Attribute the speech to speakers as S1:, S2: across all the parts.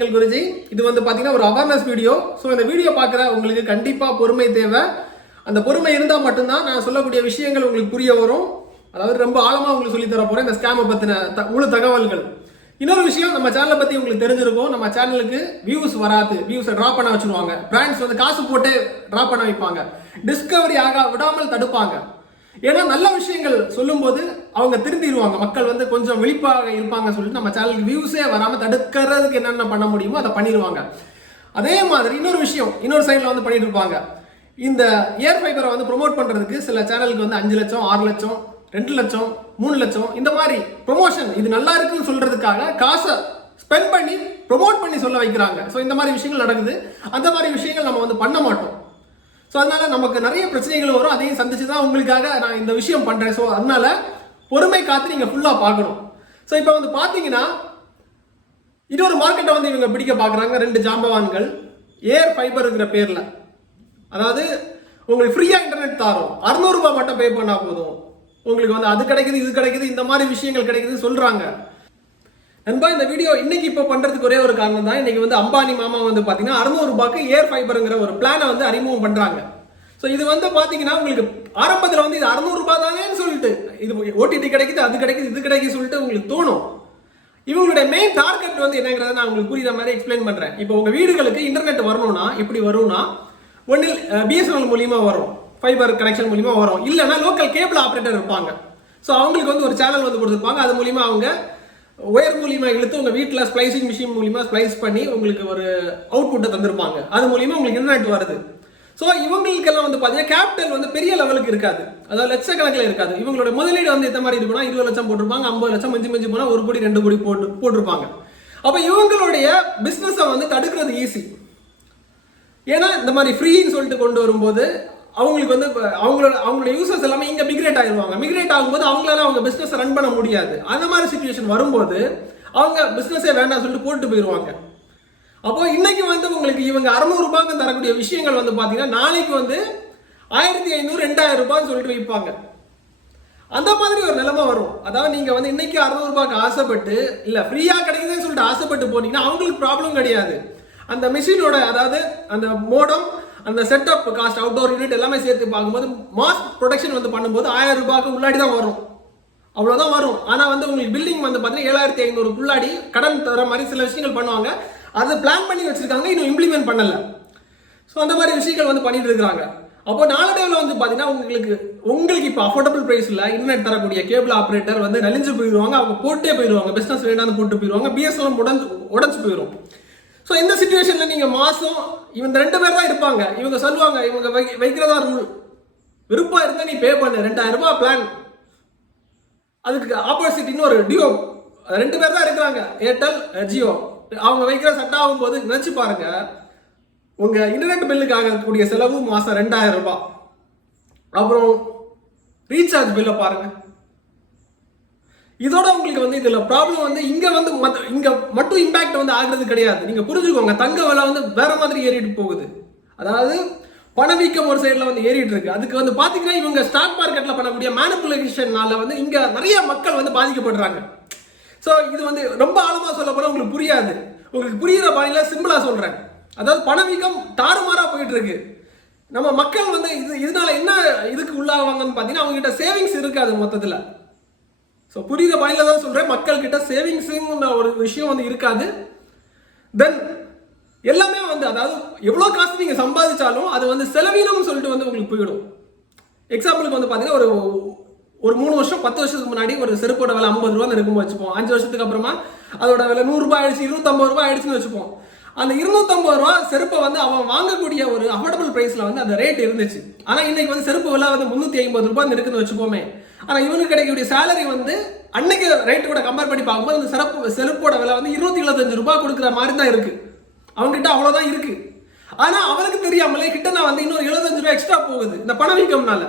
S1: Technical Guruji இது வந்து பார்த்தீங்கன்னா ஒரு அவேர்னஸ் வீடியோ ஸோ இந்த வீடியோ பார்க்குற உங்களுக்கு கண்டிப்பாக பொறுமை தேவை. அந்த பொறுமை இருந்தால் மட்டும்தான் நான் சொல்லக்கூடிய விஷயங்கள் உங்களுக்கு புரிய வரும். அதாவது ரொம்ப ஆழமாக உங்களுக்கு சொல்லி தர போகிறேன் இந்த ஸ்கேமை பற்றின த முழு தகவல்கள். இன்னொரு விஷயம் நம்ம சேனலை பற்றி உங்களுக்கு தெரிஞ்சிருக்கும். நம்ம சேனலுக்கு வியூஸ் வராது. வியூஸை ட்ராப் பண்ண வச்சுருவாங்க. பிராண்ட்ஸ் வந்து காசு போட்டு ட்ராப் பண்ண வைப்பாங்க. டிஸ்கவரி ஆக விடாமல் தடுப்பாங்க. ஏன்னா நல்ல விஷயங்கள் சொல்லும்போது அவங்க திருந்திடுவாங்க மக்கள் வந்து கொஞ்சம் விழிப்பாக இருப்பாங்க சொல்லிட்டு நம்ம சேனலுக்கு வியூஸே வராமல் தடுக்கிறதுக்கு என்னென்ன பண்ண முடியுமோ அதை பண்ணிடுவாங்க அதே மாதிரி இன்னொரு விஷயம் இன்னொரு சைடில் வந்து பண்ணிட்டு இருப்பாங்க இந்த ஏர் ஃபைபரை வந்து ப்ரோமோட் பண்ணுறதுக்கு சில சேனலுக்கு வந்து அஞ்சு லட்சம் ஆறு லட்சம் ரெண்டு லட்சம் மூணு லட்சம் இந்த மாதிரி ப்ரொமோஷன் இது நல்லா இருக்குன்னு சொல்கிறதுக்காக காசை ஸ்பெண்ட் பண்ணி ப்ரோமோட் பண்ணி சொல்ல வைக்கிறாங்க. ஸோ இந்த மாதிரி விஷயங்கள் நடக்குது. அந்த மாதிரி விஷயங்கள் நம்ம வந்து பண்ண மாட்டோம். ஸோ அதனால நமக்கு நிறைய பிரச்சனைகள் வரும். அதையும் சந்திச்சு தான் உங்களுக்காக நான் இந்த விஷயம் பண்ணுறேன் ஸோ அதனால பொறுமை காத்து நீங்கள் ஃபுல்லாக பார்க்கணும். ஸோ இப்போ வந்து பார்த்தீங்கன்னா இன்னொரு மார்க்கெட்டை வந்து இவங்க பிடிக்க பார்க்குறாங்க. ரெண்டு ஜாம்பவான்கள். ஏர் ஃபைபருங்கிற பேரில். அதாவது உங்களுக்கு ஃப்ரீயாக இன்டர்நெட் தரும். அறுநூறுபா மட்டும் பே பண்ணால் போதும். உங்களுக்கு வந்து அது கிடைக்குது இது கிடைக்குது இந்த மாதிரி விஷயங்கள் கிடைக்குதுன்னு சொல்கிறாங்க நண்பா இந்த வீடியோ இன்னைக்கு இப்போ பண்றதுக்கு ஒரே ஒரு காரணம் தான் இன்னைக்கு வந்து அம்பானி மாமா வந்து பாத்தீங்கன்னா அறுநூறு ரூபாய்க்கு ஏர் ஃபைபருங்கிற ஒரு பிளானை வந்து அறிமுகம் பண்றாங்க. ஸோ இது வந்து பாத்தீங்கன்னா உங்களுக்கு ஆரம்பத்தில் வந்து இது அறுநூறுபா தானேன்னு சொல்லிட்டு இது ஓடிடி கிடைக்குது அது கிடைக்குது இது கிடைக்குது சொல்லிட்டு உங்களுக்கு தோணும். இவங்களுடைய மெயின் டார்கெட் வந்து என்னங்கிறத நான் உங்களுக்கு புரியுற மாதிரி எக்ஸ்பிளைன் பண்றேன். இப்போ உங்க வீடுகளுக்கு இன்டர்நெட் வரணும்னா எப்படி வரும்னா ஒன்றில் பிஎஸ்என்எல் மூலியமா வரும். ஃபைபர் கனெக்ஷன் மூலியமா வரும். இல்லைன்னா லோக்கல் கேபிள் ஆப்ரேட்டர் இருப்பாங்க. ஸோ அவங்களுக்கு வந்து ஒரு சேனல் வந்து கொடுத்துருப்பாங்க. அது மூலியமா அவங்க ஒயர் மூலியமா இழுத்து உங்க வீட்டில் ஸ்ப்ளைசிங் மிஷின் மூலியமா ஸ்ப்ளைஸ் பண்ணி உங்களுக்கு ஒரு அவுட்புட்டை தந்திருப்பாங்க. அது மூலியமா உங்களுக்கு இன்டர்நெட் வருது. ஸோ இவங்களுக்கெல்லாம் வந்து பார்த்தீங்கன்னா கேபிட்டல் வந்து பெரிய லெவலுக்கு இருக்காது. அதாவது லட்சக்கணக்கில் இருக்காது. இவங்களோட முதலீடு வந்து எந்த மாதிரி இருக்குன்னா இருபது லட்சம் போட்டிருப்பாங்க ஐம்பது லட்சம் மஞ்சு மஞ்சு போனால் ஒரு கோடி ரெண்டு கோடி போட்டு போட்டிருப்பாங்க. அப்போ இவங்களுடைய பிஸ்னஸை வந்து தடுக்கிறது ஈஸி ஏன்னா இந்த மாதிரி ஃப்ரீன்னு சொல்லிட்டு கொண்டு வரும்போது அவங்களுக்கு வந்து அவங்களோட அவங்களோட யூசர்ஸ் எல்லாமே இங்கே மிக்ரேட் ஆயிடுவாங்க மிக்ரேட் ஆகும்போது அவங்களால அவங்க பிஸ்னஸ் ரன் பண்ண முடியாது. அந்த மாதிரி சுச்சுவேஷன் வரும்போது அவங்க பிஸ்னஸே வேண்டாம் சொல்லிட்டு போட்டு போயிடுவாங்க அப்போ இன்னைக்கு வந்து உங்களுக்கு இவங்க அறுநூறு தரக்கூடிய விஷயங்கள் வந்து பார்த்தீங்கன்னா நாளைக்கு வந்து ஆயிரத்தி ஐநூறு ரெண்டாயிரம் ரூபாய்ன்னு சொல்லிட்டு வைப்பாங்க. அந்த மாதிரி ஒரு நிலைமை வரும். அதாவது நீங்கள் வந்து இன்னைக்கு அறநூறுபாய்க்கு ஆசைப்பட்டு இல்லை ஃப்ரீயாக கிடைக்குதுன்னு சொல்லிட்டு ஆசைப்பட்டு போனீங்கன்னா அவங்களுக்கு ப்ராப்ளம் கிடையாது. அந்த மிஷினோட அதாவது அந்த மோடம் அந்த செட்டப் காஸ்ட் அவுட்டோர் யூனிட் எல்லாமே சேர்த்து பார்க்கும்போது மாஸ் ப்ரொடக்ஷன் வந்து பண்ணும்போது ஆயிரம் ரூபாய்க்கு உள்ளாடி தான் வரும். அவ்வளோதான் வரும். ஆனால் வந்து உங்களுக்கு பில்டிங் வந்து பார்த்தீங்கன்னா ஏழாயிரத்தி ஐநூறுக்குள்ளாடி கடன் தர மாதிரி சில விஷயங்கள் பண்ணுவாங்க. அதை பிளான் பண்ணி வச்சிருக்காங்க இன்னும் இம்ப்ளிமெண்ட் பண்ணலை. ஸோ அந்த மாதிரி விஷயங்கள் வந்து பண்ணிட்டு இருக்கிறாங்க. அப்போ நாளடைவில் வந்து பார்த்தீங்கன்னா உங்களுக்கு உங்களுக்கு இப்போ அஃபோர்டபுள் ப்ரைஸில் இன்டர்நெட் தரக்கூடிய கேபிள் ஆப்ரேட்டர் வந்து நலிஞ்சு போயிடுவாங்க அவங்க போட்டே போயிடுவாங்க பிஸ்னஸ் வேண்டாம்னு போட்டு போயிடுவாங்க பிஎஸ்என்எல் உடஞ்சு உடஞ்சு போயிடும் ஸோ இந்த சுச்சுவேஷனில் நீங்கள் மாதம் இவங்க ரெண்டு பேர் தான் இருப்பாங்க இவங்க சொல்லுவாங்க இவங்க வை வைக்கிறதா ரூல் விருப்பம் இருந்தால் நீ பே பண்ணு. ரெண்டாயிரம் ரூபாய் பிளான் அதுக்கு ஆப்போசிட் இன்னொரு டியோ ரெண்டு பேர் தான் இருக்கிறாங்க ஏர்டெல் ஜியோ அவங்க வைக்கிற சட்டம் ஆகும்போது நினச்சி பாருங்க. உங்கள் இன்டர்நெட் பில்லுக்கு ஆகக்கூடிய செலவு மாதம் ரெண்டாயிரம் ரூபாய். அப்புறம் ரீசார்ஜ் பில்லை பாருங்கள் இதோட உங்களுக்கு வந்து இதில் ப்ராப்ளம் வந்து இங்கே வந்து மத்த- இங்கே மட்டும் இம்பேக்ட் வந்து ஆகிறது கிடையாது. நீங்கள் புரிஞ்சுக்கோங்க தங்க விலை வந்து வேற மாதிரி ஏறிட்டு போகுது. அதாவது பணவீக்கம் ஒரு சைடில் வந்து ஏறிட்டு இருக்கு. அதுக்கு வந்து பார்த்தீங்கன்னா இவங்க ஸ்டாக் மார்க்கெட்டில் பண்ணக்கூடிய மேனிப்புலேஷன்னால வந்து இங்கே நிறைய மக்கள் வந்து பாதிக்கப்படுறாங்க. ஸோ இது வந்து ரொம்ப ஆழமாக சொல்ல போனால் உங்களுக்கு புரியாது. உங்களுக்கு புரிகிற பாணியில் சிம்பிளாக சொல்கிறேன் அதாவது பணவீக்கம் தாறுமாறாக போயிட்டு இருக்கு. நம்ம மக்கள் வந்து இது இதனால என்ன இதுக்கு உள்ளாவாங்கன்னு பார்த்தீங்கன்னா அவங்ககிட்ட சேவிங்ஸ் இருக்காது மொத்தத்தில். ஸோ புரியுத பாயில தான் சொல்கிறேன் மக்கள் கிட்ட சேவிங்ஸுங்கிற ஒரு விஷயம் வந்து இருக்காது. தென் எல்லாமே வந்து அதாவது எவ்வளோ காசு நீங்கள் சம்பாதிச்சாலும் அது வந்து செலவீனம்னு சொல்லிட்டு வந்து உங்களுக்கு போயிடும். எக்ஸாம்பிளுக்கு வந்து பார்த்தீங்கன்னா ஒரு ஒரு மூணு வருஷம் பத்து வருஷத்துக்கு முன்னாடி ஒரு செருப்போட விலை ஐம்பது ரூபா இருக்கும்னு வச்சுப்போம். அஞ்சு வருஷத்துக்கு அப்புறமா அதோட விலை நூறுரூபா ஆயிடுச்சு இருபத்தம்பது ரூபாய் ஆயிடுச்சுன்னு வச்சுப்போம். அந்த இருநூத்தம்பது ரூபா செருப்பை வந்து அவன் வாங்கக்கூடிய ஒரு அஃபோர்டபுள் ப்ரைஸில் வந்து அந்த ரேட் இருந்துச்சு. ஆனால் இன்னைக்கு வந்து செருப்பு விலை வந்து முந்நூற்றி ஐம்பது ரூபாய் இருக்குன்னு வச்சுக்கோமே. ஆனால் இவனுக்கு கிடைக்கக்கூடிய சேலரி வந்து அன்னைக்கு ரேட்டு கூட கம்பேர் பண்ணி பார்க்கும்போது அந்த சிறப்பு செருப்போட விலை வந்து இருநூத்தி எழுபத்தஞ்சு ரூபாய் கொடுக்குற மாதிரி தான் இருக்கு. அவன்கிட்ட அவ்வளோதான் இருக்கு. ஆனால் அவனுக்கு தெரியாமலே கிட்ட நான் வந்து இன்னொரு எழுபத்தஞ்சு ரூபாய் எக்ஸ்ட்ரா போகுது இந்த பணவீக்கம்னால.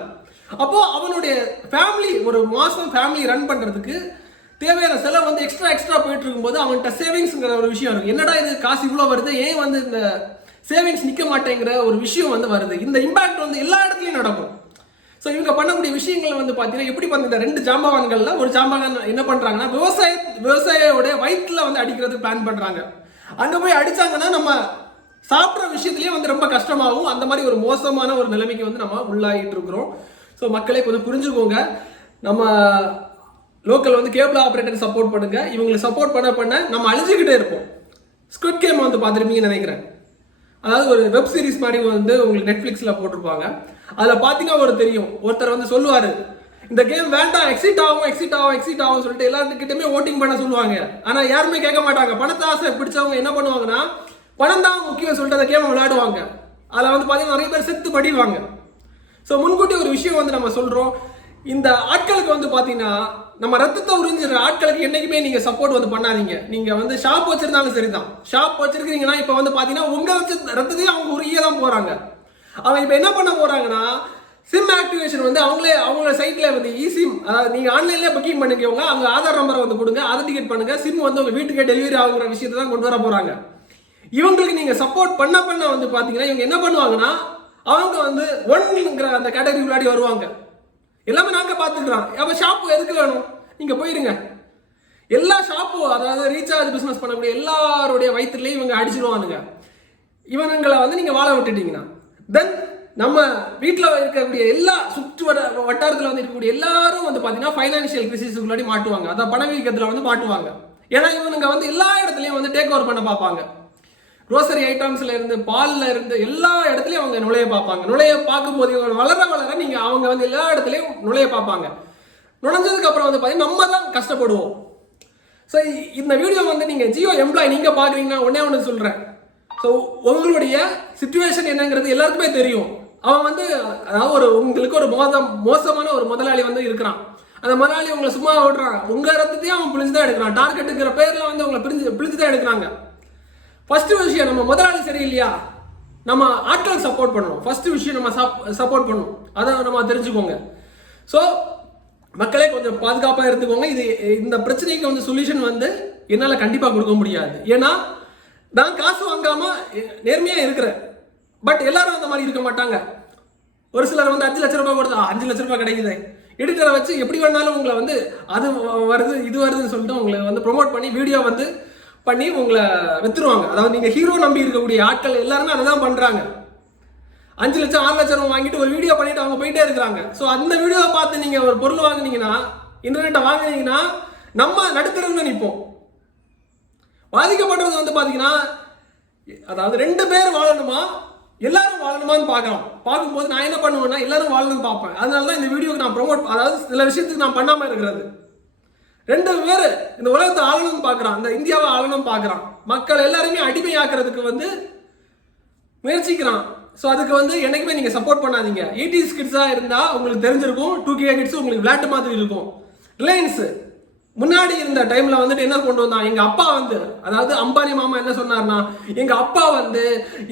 S1: அப்போ அவனுடைய ஃபேமிலி ஒரு மாசம் ஃபேமிலி ரன் பண்றதுக்கு தேவையான செலவு வந்து எக்ஸ்ட்ரா எக்ஸ்ட்ரா போயிட்டு இருக்கும்போது அவன்கிட்ட சேவிங்ஸ்ங்கிற ஒரு விஷயம் இருக்கு. என்னடா இது காசு இவ்வளோ வருது? ஏன் வந்து இந்த சேவிங்ஸ் நிற்க மாட்டேங்கிற ஒரு விஷயம் வந்து வருது. இந்த இம்பாக்ட் வந்து எல்லா இடத்துலையும் நடக்கும். ஸோ இவங்க பண்ணக்கூடிய விஷயங்கள் வந்து பார்த்தீங்கன்னா எப்படி பண்ண இந்த ரெண்டு ஜாம்பவான்களில் ஒரு ஜாம்பவான் என்ன பண்ணுறாங்கன்னா விவசாய விவசாயியோட வயிற்றுல வந்து அடிக்கிறதுக்கு பிளான் பண்ணுறாங்க அங்கே போய் அடிச்சாங்கன்னா நம்ம சாப்பிட்ற விஷயத்துலேயே வந்து ரொம்ப கஷ்டமாகும். அந்த மாதிரி ஒரு மோசமான ஒரு நிலைமைக்கு வந்து நம்ம உள்ளாகிட்டு இருக்கிறோம் ஸோ மக்களே கொஞ்சம் புரிஞ்சுக்கோங்க. நம்ம லோக்கல் வந்து கேபிள் ஆப்ரேட்டர் சப்போர்ட் பண்ணுங்க. இவங்களுக்கு சப்போர்ட் பண்ண பண்ண நம்ம அழிஞ்சுக்கிட்டே இருப்போம். ஸ்குட் கேம் வந்து பார்த்துருப்பீங்கன்னு நினைக்கிறேன். அதாவது ஒரு வெப் சீரிஸ் மாதிரி வந்து உங்களுக்கு நெட்ஃப்ளிக்ஸில் போட்டிருப்பாங்க. அதில் பார்த்தீங்கன்னா ஒரு தெரியும். ஒருத்தர் வந்து சொல்லுவார் இந்த கேம் வேண்டாம் எக்ஸிட் ஆகும் எக்ஸிட் ஆகும் எக்ஸிட் ஆகும் சொல்லிட்டு எல்லாத்துக்கிட்டயுமே ஓட்டிங் பண்ண சொல்லுவாங்க. ஆனால் யாருமே கேட்க மாட்டாங்க. பணத்தை ஆசை பிடிச்சவங்க என்ன பண்ணுவாங்கன்னா பணம் தான் முக்கியம் சொல்லிட்டு அந்த கேமை விளையாடுவாங்க. அதில் வந்து பார்த்தீங்கன்னா நிறைய பேர் செத்து படிவாங்க. ஸோ முன்கூட்டி ஒரு விஷயம் வந்து நம்ம சொல்கிறோம் இந்த ஆட்களுக்கு வந்து பார்த்தீங்கன்னா நம்ம ரத்தத்தை உறிஞ்சுற ஆட்களுக்கு என்னைக்குமே நீங்கள் சப்போர்ட் வந்து பண்ணாதீங்க. நீங்கள் வந்து ஷாப் வச்சுருந்தாலும் சரி தான் ஷாப் வச்சுருக்கிறீங்கன்னா இப்போ வந்து பார்த்தீங்கன்னா உங்கள் வச்சு ரத்தத்தையும் அவங்க உரிய தான் போகிறாங்க அவங்க இப்போ என்ன பண்ண போகிறாங்கன்னா சிம் ஆக்டிவேஷன் வந்து அவங்களே அவங்க சைட்டில் வந்து இசிம் அதாவது நீங்கள் ஆன்லைன்லேயே புக்கிங் பண்ணிக்கோங்க அவங்க ஆதார் நம்பரை வந்து கொடுங்க ஆதன்டிகேட் பண்ணுங்கள் சிம் வந்து உங்கள் வீட்டுக்கே டெலிவரி ஆகுற விஷயத்தை தான் கொண்டு வர போகிறாங்க இவங்களுக்கு நீங்கள் சப்போர்ட் பண்ண பண்ண வந்து பார்த்தீங்கன்னா இவங்க என்ன பண்ணுவாங்கன்னா அவங்க வந்து ஒன்ங்கிற அந்த கேட்டகரி விளையாடி வருவாங்க. எல்லாமே நாங்கள் பார்த்துக்கிறோம். அப்போ ஷாப்பு எதுக்கு வேணும்? நீங்கள் போயிருங்க. எல்லா ஷாப்பும் அதாவது ரீசார்ஜ் பிஸ்னஸ் பண்ணக்கூடிய எல்லாருடைய வயிற்றுலையும் இவங்க அடிச்சிருவானுங்க. இவனுங்களை வந்து நீங்கள் வாழ விட்டுட்டீங்கன்னா தென் நம்ம வீட்டில் இருக்கக்கூடிய எல்லா சுற்று வட வட்டாரத்தில் வந்து இருக்கக்கூடிய எல்லாரும் வந்து பார்த்தீங்கன்னா ஃபைனான்ஷியல் கிரிசிஸுக்கு முன்னாடி மாட்டுவாங்க. அதான் பணவீக்கத்தில் வந்து மாட்டுவாங்க. ஏன்னா இவனுங்க வந்து எல்லா இடத்துலையும் வந்து டேக் ஓவர் பண்ண பார்ப்பாங்க. க்ரோசரி ஐட்டம்ஸ்ல இருந்து பால்ல இருந்து எல்லா இடத்துலையும் அவங்க நுழைய பார்ப்பாங்க. நுழைய பார்க்கும்போது இவங்க வளர வளர நீங்க அவங்க வந்து எல்லா இடத்துலையும் நுழைய பார்ப்பாங்க. நுழைஞ்சதுக்கு அப்புறம் வந்து பார்த்தீங்கன்னா நம்ம தான் கஷ்டப்படுவோம். ஸோ இந்த வீடியோ வந்து நீங்க ஜியோ எம்ப்ளாய் நீங்க பாக்குறீங்கன்னா ஒன்னே ஒன்று சொல்றேன். ஸோ உங்களுடைய சுச்சுவேஷன் என்னங்கிறது எல்லாருக்குமே தெரியும். அவன் வந்து அதாவது ஒரு உங்களுக்கு ஒரு மோசம் மோசமான ஒரு முதலாளி வந்து இருக்கிறான். அந்த முதலாளி உங்களை சும்மா விடுறான் உங்க ரத்தத்தையும் அவன் பிழிஞ்சு தான் எடுக்கிறான் டார்கெட்டுங்கிற பேர்ல வந்து உங்களை பிரிஞ்சு பிழிஞ்சு தான் எடுக்கிறாங்க. ஃபர்ஸ்ட் விஷயம் நம்ம முதலாளி சரியில்லையா? நம்ம ஆட்கள் சப்போர்ட் பண்ணணும். ஃபர்ஸ்ட் விஷயம் நம்ம சப்போர்ட் பண்ணணும். அதை நம்ம தெரிஞ்சுக்கோங்க. ஸோ மக்களே கொஞ்சம் பாதுகாப்பாக இருந்துக்கோங்க. இது இந்த பிரச்சனைக்கு வந்து சொல்யூஷன் வந்து என்னால் கண்டிப்பாக கொடுக்க முடியாது. ஏன்னா நான் காசு வாங்காமல் நேர்மையாக இருக்கிறேன். பட் எல்லாரும் அந்த மாதிரி இருக்க மாட்டாங்க. ஒரு சிலர் வந்து அஞ்சு லட்ச ரூபாய் கொடுத்தா அஞ்சு லட்ச ரூபாய் கிடைக்குது. எடிட்டரை வச்சு எப்படி வேணாலும் உங்களை வந்து அது வருது இது வருதுன்னு சொல்லிட்டு உங்களை வந்து ப்ரொமோட் பண்ணி வீடியோ வந்து பண்ணி உங்களை வித்துருவாங்க. அதாவது நீங்கள் ஹீரோ நம்பி இருக்கக்கூடிய ஆட்கள் எல்லாருமே அதை தான் பண்ணுறாங்க அஞ்சு லட்சம் ஆறு லட்சம் வாங்கிட்டு ஒரு வீடியோ பண்ணிட்டு அவங்க போயிட்டே இருக்கிறாங்க. ஸோ அந்த வீடியோவை பார்த்து நீங்கள் ஒரு பொருள் வாங்குனீங்கன்னா இன்டர்நெட்டை வாங்குனீங்கன்னா நம்ம நடுத்தரவுல நிற்போம் பாதிக்கப்படுறது வந்து பார்த்தீங்கன்னா அதாவது ரெண்டு பேர் வாழணுமா? எல்லாரும் வாழணுமான்னு பார்க்கலாம் பார்க்கும்போது நான் என்ன பண்ணுவேன்னா எல்லாரும் வாழணும்னு பார்ப்பேன். அதனால தான் இந்த வீடியோக்கு நான் ப்ரோமோட் அதாவது சில விஷயத்துக்கு நான் பண்ணாமல் இருக்கிறது. ரெண்டு பேர் இந்த உலகத்தை ஆளணும் பார்க்குறான் இந்த இந்தியாவை ஆளணும் பார்க்குறான் மக்கள் எல்லாருமே அடிமையாக்குறதுக்கு வந்து முயற்சிக்கிறான். ஸோ அதுக்கு வந்து என்னைக்குமே நீங்கள் சப்போர்ட் பண்ணாதீங்க. எயிட்டிஸ் கிட்ஸாக இருந்தால் உங்களுக்கு தெரிஞ்சிருக்கும். டூ கே கிட்ஸ் உங்களுக்கு விளையாட்டு மாதிரி இருக்கும். ரிலையன்ஸ் முன்னாடி இருந்த டைம்ல வந்துட்டு என்ன கொண்டு வந்தான்? எங்க அப்பா வந்து அதாவது அம்பானி மாமா என்ன சொன்னார்னா எங்க அப்பா வந்து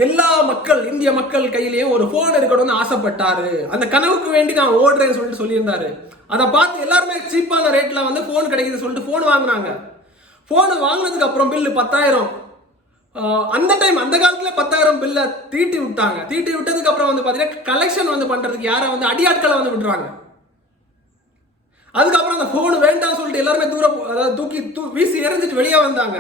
S1: எல்லா மக்கள் இந்திய மக்கள் கையிலயும் ஒரு போன் இருக்கணும்னு ஆசைப்பட்டாரு. அந்த கனவுக்கு வேண்டி நான் ஓடுறேன்னு சொல்லிட்டு சொல்லியிருந்தாரு. அதை பார்த்து எல்லாருமே சீப்பான ரேட்டில் வந்து ஃபோன் கிடைக்குதுன்னு சொல்லிட்டு ஃபோன் வாங்கினாங்க. ஃபோனு வாங்கினதுக்கு அப்புறம் பில்லு பத்தாயிரம். அந்த டைம் அந்த காலத்தில் பத்தாயிரம் பில்லை தீட்டி விட்டாங்க. தீட்டி விட்டதுக்கு அப்புறம் வந்து பார்த்தீங்கன்னா கலெக்ஷன் வந்து பண்ணுறதுக்கு யாரை வந்து அடியாட்களை வந்து விட்டுறாங்க அதுக்கப்புறம் அந்த ஃபோனு வேண்டாம்னு சொல்லிட்டு எல்லாருமே தூரம் அதாவது தூக்கி தூ வீசி எறிஞ்சிட்டு வெளியே வந்தாங்க.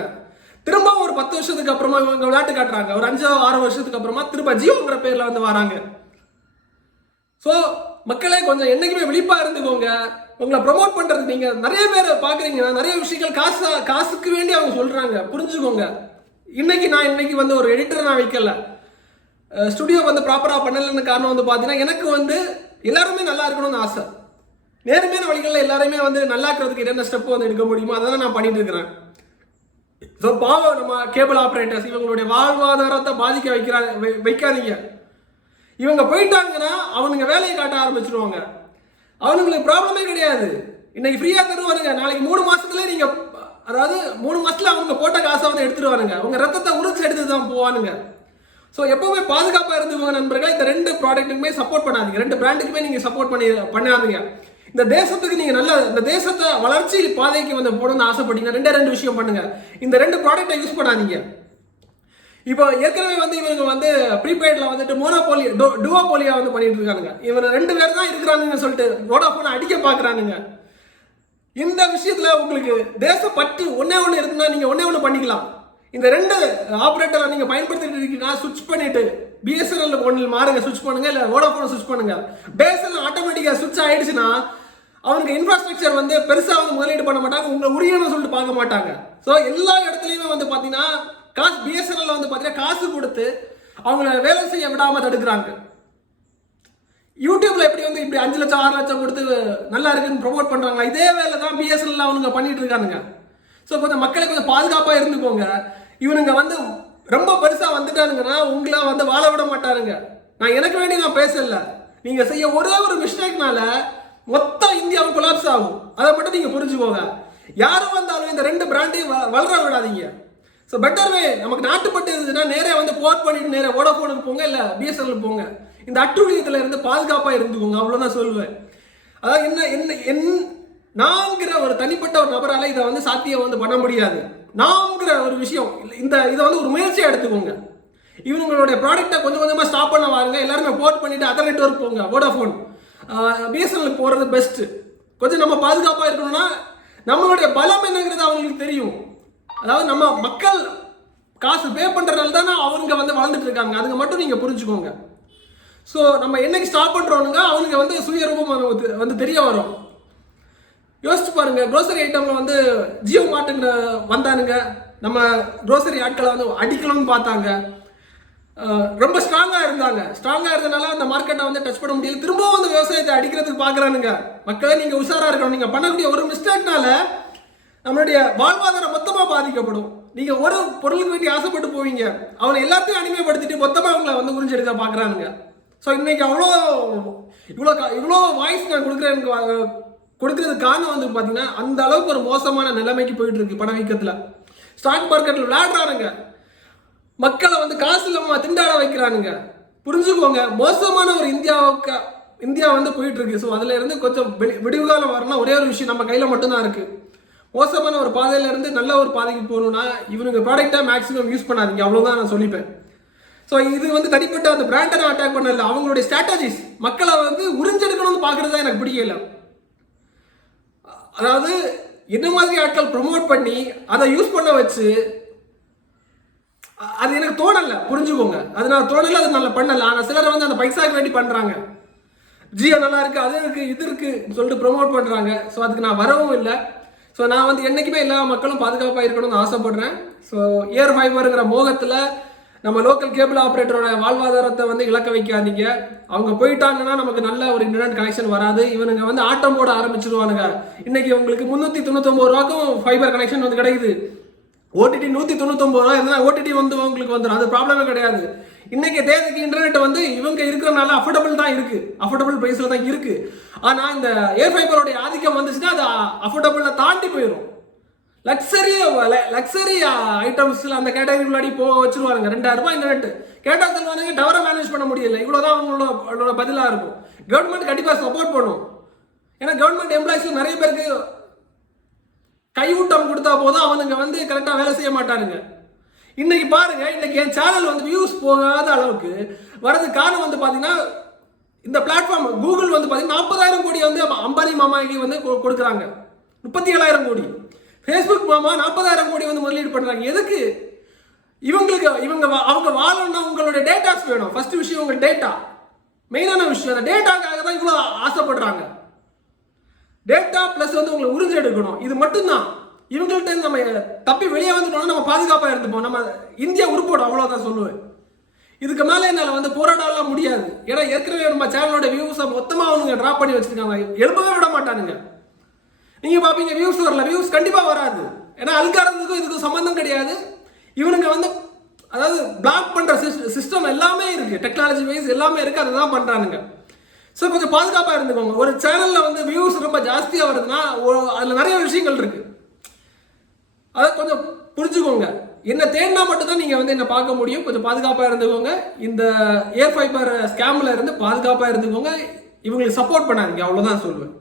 S1: திரும்பவும் ஒரு பத்து வருஷத்துக்கு அப்புறமா இவங்க விளையாட்டு காட்டுறாங்க. ஒரு அஞ்சு ஆறு வருஷத்துக்கு அப்புறமா திரும்ப ஜியோங்கிற பேரில் வந்து வராங்க. ஸோ மக்களே கொஞ்சம் என்றைக்குமே விழிப்பாக இருந்துக்கோங்க. உங்களை ப்ரொமோட் பண்ணுறது நீங்கள் நிறைய பேர் பார்க்குறீங்கன்னா நிறைய விஷயங்கள் காசு காசுக்கு வேண்டி அவங்க சொல்கிறாங்க புரிஞ்சுக்கோங்க. இன்னைக்கு நான் இன்னைக்கு வந்து ஒரு எடிட்டர் நான் வைக்கல. ஸ்டுடியோ வந்து ப்ராப்பராக பண்ணலன்னு காரணம் வந்து பார்த்தீங்கன்னா எனக்கு வந்து எல்லாருமே நல்லா இருக்கணும்னு ஆசை. நேர்மையான வழிகளில் எல்லாருமே வந்து நல்லாக்கிறதுக்கு என்னென்ன ஸ்டெப் வந்து எடுக்க முடியுமோ அதை தான் நான் பண்ணிட்டு இருக்கிறேன். ஸோ பாவம் நம்ம கேபிள் ஆப்ரேட்டர்ஸ் இவங்களுடைய வாழ்வாதாரத்தை பாதிக்க வைக்கிறாங்க வை- வைக்காதீங்க. இவங்க போயிட்டாங்கன்னா அவனுங்க வேலையை காட்ட ஆரம்பிச்சிருவாங்க. அவனுங்களுக்கு ப்ராப்ளமே கிடையாது. இன்னைக்கு ஃப்ரீயாக தருவானுங்க. நாளைக்கு மூணு மாசத்துல நீங்க அதாவது மூணு மாசத்துல அவங்க போட்ட காசை வந்து எடுத்துருவானுங்க. உங்க ரத்தத்தை உரிச்சு எடுத்து தான் போவானுங்க. ஸோ எப்பவுமே பாதுகாப்பாக இருந்துக்கோங்க நண்பர்களே. இந்த ரெண்டு ப்ராடக்ட்டுக்குமே சப்போர்ட் பண்ணாதீங்க. ரெண்டு பிராண்டுக்குமே நீங்கள் சப்போர்ட் பண்ணி பண்ணாதீங்க. இந்த தேசத்துக்கு நீங்கள் நல்ல இந்த தேசத்தை வளர்ச்சி பாதைக்கு வந்து போடணும்னு ஆசைப்பட்டீங்க ரெண்டே ரெண்டு விஷயம் பண்ணுங்க. இந்த ரெண்டு ப்ராடக்டை யூஸ் பண்ணாதீங்க. இப்போ ஏற்கனவே வந்து இவங்க வந்து ப்ரீபெய்ட்ல வந்துட்டு மோனோபோலி டுவோபோலியா வந்து பண்ணிட்டு இருக்கானுங்க இவங்க ரெண்டு பேர் தான் இருக்கிறானுங்க சொல்லிட்டு வோடாஃபோன் அடிக்க பார்க்குறானுங்க இந்த விஷயத்துல உங்களுக்கு தேசப்பற்று ஒன்னே ஒன்று இருக்குன்னா நீங்க ஒன்னே ஒன்று பண்ணிக்கலாம். இந்த ரெண்டு ஆப்ரேட்டரை நீங்க பயன்படுத்திட்டு இருக்கீங்கன்னா சுவிட்ச் பண்ணிட்டு பிஎஸ்என்எல் ஒன்றில் மாறுங்க சுவிட்ச் பண்ணுங்க இல்லை வோடாஃபோனை சுவிட்ச் பண்ணுங்க. பிஎஸ்என்எல் ஆட்டோமேட்டிக்காக சுவிட்ச் ஆயிடுச்சுன்னா அவனுக்கு இன்ஃப்ராஸ்ட்ரக்சர் வந்து பெருசாக வந்து முதலீடு பண்ண மாட்டாங்க உங்களை உரியன்னு சொல்லிட்டு பார்க்க மாட்டாங்க. ஸோ எல்லா இடத்துலையுமே வந்து பார்த்தீங்கன்னா காசு பிஎஸ்என்எல் வந்து பார்த்தீங்கன்னா காசு கொடுத்து அவங்கள வேலை செய்ய விடாமல் தடுக்கிறாங்க. யூடியூப்ல எப்படி வந்து இப்படி அஞ்சு லட்சம் ஆறு லட்சம் கொடுத்து நல்லா இருக்குன்னு ப்ரோமோட் பண்ணுறாங்க இதே வேலை தான் பிஎஸ்என்எல் அவனுங்க பண்ணிட்டு இருக்கானுங்க. ஸோ கொஞ்சம் மக்களை கொஞ்சம் பாதுகாப்பாக இருந்துக்கோங்க. இவனுங்க வந்து ரொம்ப பெருசாக வந்துட்டானுங்கன்னா உங்களை வந்து வாழ விட மாட்டாருங்க நான் எனக்கு வேண்டி நான் பேசல. நீங்கள் செய்ய ஒரே ஒரு மிஸ்டேக்னால மொத்தம் இந்தியாவும் கொலாப்ஸ் ஆகும். அதை மட்டும் நீங்கள் புரிஞ்சுக்கோங்க. யாரும் வந்தாலும் இந்த ரெண்டு பிராண்டையும் வ- வளர விடாதீங்க. ஸோ பெட்டர் வே நமக்கு நாட்டுப்பட்டு இருந்துச்சுன்னா நேரே வந்து போர்ட் பண்ணிட்டு நேரே வோடாஃபோனுக்கு போங்க இல்லை பிஎஸ்என்எல் போங்க. இந்த அட்டுழியத்தில் இருந்து பாதுகாப்பாக இருந்துக்கோங்க அவ்வளோதான் சொல்லுவேன் அதாவது என்ன என்ன என் நாங்கிற ஒரு தனிப்பட்ட ஒரு நபரால் இதை வந்து சாத்தியம் வந்து பண்ண முடியாது. நாங்கிற ஒரு விஷயம் இந்த இதை வந்து ஒரு முயற்சியாக எடுத்துக்கோங்க. இவங்களுடைய ப்ராடக்ட்டை கொஞ்சம் கொஞ்சமாக ஸ்டாப் பண்ண வாருங்க எல்லாருமே போர்ட் பண்ணிட்டு அதர் நெட்ஒர்க் போங்க வோடாஃபோன் பிஎஸ்என்எல் போகிறது பெஸ்ட்டு கொஞ்சம் நம்ம பாதுகாப்பாக இருக்கணும்னா நம்மளுடைய பலம் என்னங்கிறது அவங்களுக்கு தெரியும். அதாவது நம்ம மக்கள் காசு பே பண்ணுறதுனால தானே அவங்க வந்து வளர்ந்துட்டு இருக்காங்க. அதுங்க மட்டும் நீங்கள் புரிஞ்சுக்கோங்க. ஸோ நம்ம என்னைக்கு ஸ்டாப் பண்ணுறோனுங்க அவனுங்க வந்து சுயரூபம் வந்து- வந்து தெரிய வரும். யோசிச்சு பாருங்க க்ரோசரி ஐட்டமில் வந்து ஜியோ மார்ட்டுங்கிற வந்தானுங்க. நம்ம க்ரோசரி ஆட்களை வந்து அடிக்கணும்னு பார்த்தாங்க. ரொம்ப ஸ்ட்ராங்காக இருந்தாங்க. ஸ்ட்ராங்காக இருந்தனால அந்த மார்க்கெட்டை வந்து டச் பண்ண முடியல. திரும்பவும் வந்து விவசாயத்தை அடிக்கிறதுக்கு பார்க்குறானுங்க மக்களே நீங்கள் உஷாராக இருக்கணும். நீங்கள் பண்ணக்கூடிய ஒரு மிஸ்டேக்னால நம்மளுடைய வாழ்வாதாரம் மொத்தமாக பாதிக்கப்படும். நீங்கள் ஒரு பொருளுக்கு வேண்டி ஆசைப்பட்டு போவீங்க. அவனை எல்லாத்தையும் அனிமைப்படுத்திட்டு மொத்தமாக அவங்கள வந்து உறிஞ்செடுக்க பார்க்குறானுங்க ஸோ இன்னைக்கு அவ்வளோ இவ்வளோ கா- இவ்வளோ வாய்ஸ் நான் கொடுக்குறேன் கொடுக்கறது காரணம் வந்து பார்த்தீங்கன்னா அந்த அளவுக்கு ஒரு மோசமான நிலைமைக்கு போயிட்டு இருக்கு பணவீக்கத்தில் ஸ்டாக் மார்க்கெட்டில் விளையாடுறானுங்க. மக்களை வந்து காசு இல்லாமல் திண்டாட வைக்கிறானுங்க. புரிஞ்சுக்கோங்க மோசமான ஒரு இந்தியாவுக்கு இந்தியா வந்து போயிட்டு இருக்கு ஸோ அதுல இருந்து கொஞ்சம் விடிவுகாலம் வரணும் ஒரே ஒரு விஷயம் நம்ம கையில் மட்டும்தான் இருக்குது மோசமான ஒரு பாதையில இருந்து நல்ல ஒரு பாதைக்கு போகணும்னா இவனுங்க ப்ராடக்டை மேக்ஸிமம் யூஸ் பண்ணாதீங்க. அவ்வளவுதான் நான் சொல்லிப்பேன். ஸோ இது வந்து தனிப்பட்ட அந்த பிராண்டை நான் அட்டாக் பண்ணல. அவங்களுடைய ஸ்ட்ராட்டஜிஸ் மக்களை வந்து உறிஞ்செடுக்கணும்னு பார்க்குறது தான் எனக்கு பிடிக்கல அதாவது என்ன மாதிரி ஆட்கள் ப்ரொமோட் பண்ணி அதை யூஸ் பண்ண வச்சு அது எனக்கு தோணலை. புரிஞ்சுக்கோங்க. அது நான் தோணல அது நல்லா பண்ணல. ஆனால் சிலர் வந்து அந்த பைசாக்கு வேண்டி பண்ணுறாங்க ஜியோ நல்லா இருக்குது அது இருக்குது இது இருக்குன்னு சொல்லிட்டு ப்ரோமோட் பண்ணுறாங்க ஸோ அதுக்கு நான் வரவும் இல்லை. ஸோ நான் வந்து என்றைக்குமே எல்லா மக்களும் பாதுகாப்பாக இருக்கணும்னு ஆசைப்படுறேன். ஸோ ஏர் ஃபைபருங்கிற மோகத்தில் நம்ம லோக்கல் கேபிள் ஆப்ரேட்டரோட வாழ்வாதாரத்தை வந்து இழக்க வைக்காதீங்க. அவங்க போயிட்டாங்கன்னா நமக்கு நல்ல ஒரு இன்டர்நெட் கனெக்ஷன் வராது. இவனுங்க வந்து ஆட்டம் போட ஆரம்பிச்சிருவானுங்க. இன்னைக்கு உங்களுக்கு முந்நூற்றி தொண்ணூத்தொம்பது ரூபாக்கும் ஃபைபர் கனெக்ஷன் வந்து கிடைக்குது. ஓடிடி நூற்றி தொண்ணூத்தொம்பது ரூபா இருந்தால் ஓடிடி வந்து உங்களுக்கு வந்துடும் அது ப்ராப்ளமே கிடையாது. இன்னைக்கு தேதிக்கு இன்டர்நெட் வந்து இவங்க இருக்கிறனால அஃபோர்டபுள் தான் இருக்கு. அஃபோர்டபுள் ப்ரைஸில் தான் இருக்கு. ஆனால் இந்த ஏர் ஃபைபருடைய ஆதிக்கம் வந்துச்சுன்னா அது அஃபோர்டபுளில் தாண்டி போயிடும் லக்ஸரி லக்ஸரி ஐட்டம்ஸ்ல அந்த கேட்டகரிக்குள்ளாடி போக வச்சிருவாங்க ரெண்டாயிரம் ரூபாய் இன்டர்நெட் கேட்டால் சொல்லுவானுங்க டவரை மேனேஜ் பண்ண முடியல. இவ்வளவுதான் அவங்களோட அவங்களோட பதிலாக இருக்கும். கவர்மெண்ட் கண்டிப்பாக சப்போர்ட் பண்ணும். ஏன்னா கவர்மெண்ட் எம்ப்ளாயிஸ் நிறைய பேருக்கு கையூட்டம் கொடுத்தா போதும். அவனுங்க வந்து கரெக்டாக வேலை செய்ய மாட்டானுங்க. இன்னைக்கு பாருங்க இன்னைக்கு என் சேனல் வந்து வியூஸ் போகாத அளவுக்கு வரது காரணம் வந்து பார்த்தீங்கன்னா இந்த பிளாட்ஃபார்ம் கூகுள் வந்து பார்த்தீங்கன்னா நாற்பதாயிரம் கோடி வந்து அம்பானி மாமாக்கு வந்து கொ- கொடுக்குறாங்க. முப்பத்தி ஏழாயிரம் கோடி. ஃபேஸ்புக் மாமா நாற்பதாயிரம் கோடி வந்து முதலீடு பண்ணுறாங்க எதுக்கு? இவங்களுக்கு இவங்க வா- அவங்க வாழணும்னா உங்களுடைய டேட்டாஸ் வேணும். ஃபர்ஸ்ட் விஷயம் உங்க டேட்டா மெயினான விஷயம் அந்த டேட்டாக்காக தான் இவ்வளோ ஆசைப்படுறாங்க. டேட்டா ப்ளஸ் வந்து உங்களை உறிஞ்சு எடுக்கணும். இது மட்டும்தான். இவங்கள்ட்ட இருந்து நம்ம தப்பி வெளியே வந்துட்டோம்னா நம்ம பாதுகாப்பாக இருந்துப்போம். நம்ம இந்தியா உருப்போடும் அவ்வளோதான் சொல்லுவேன். இதுக்கு மேலே என்னால் வந்து போராடலாம் முடியாது. ஏன்னா ஏற்கனவே நம்ம சேனலோட வியூஸை மொத்தமாக அவனுங்க ட்ராப் பண்ணி வச்சிருக்காங்க. எழுப்பவே விட மாட்டானுங்க. நீங்கள் பார்ப்பீங்க வியூஸ் வரல. வியூஸ் கண்டிப்பாக வராது. ஏன்னா அல்காரத்துக்கும் இதுக்கும் சம்மந்தம் கிடையாது. இவனுங்க வந்து அதாவது பிளாக் பண்ணுற சிஸ்டம் எல்லாமே இருக்குது டெக்னாலஜி வைஸ் எல்லாமே இருக்குது அதை தான் பண்ணுறானுங்க ஸோ கொஞ்சம் பாதுகாப்பாக இருந்துக்கோங்க. ஒரு சேனலில் வந்து வியூஸ் ரொம்ப ஜாஸ்தியாக வருதுன்னா அதில் நிறைய விஷயங்கள் இருக்குது அதை கொஞ்சம் புரிஞ்சுக்கோங்க. என்ன தேடினா மட்டும்தான் நீங்கள் வந்து என்ன பார்க்க முடியும். கொஞ்சம் பாதுகாப்பாக இருந்துக்கோங்க. இந்த ஏர் ஃபைபர் ஸ்கேமில் இருந்து பாதுகாப்பாக இருந்துக்கோங்க. இவங்களுக்கு சப்போர்ட் பண்ணாதீங்க. அவ்வளோதான் சொல்லுவேன்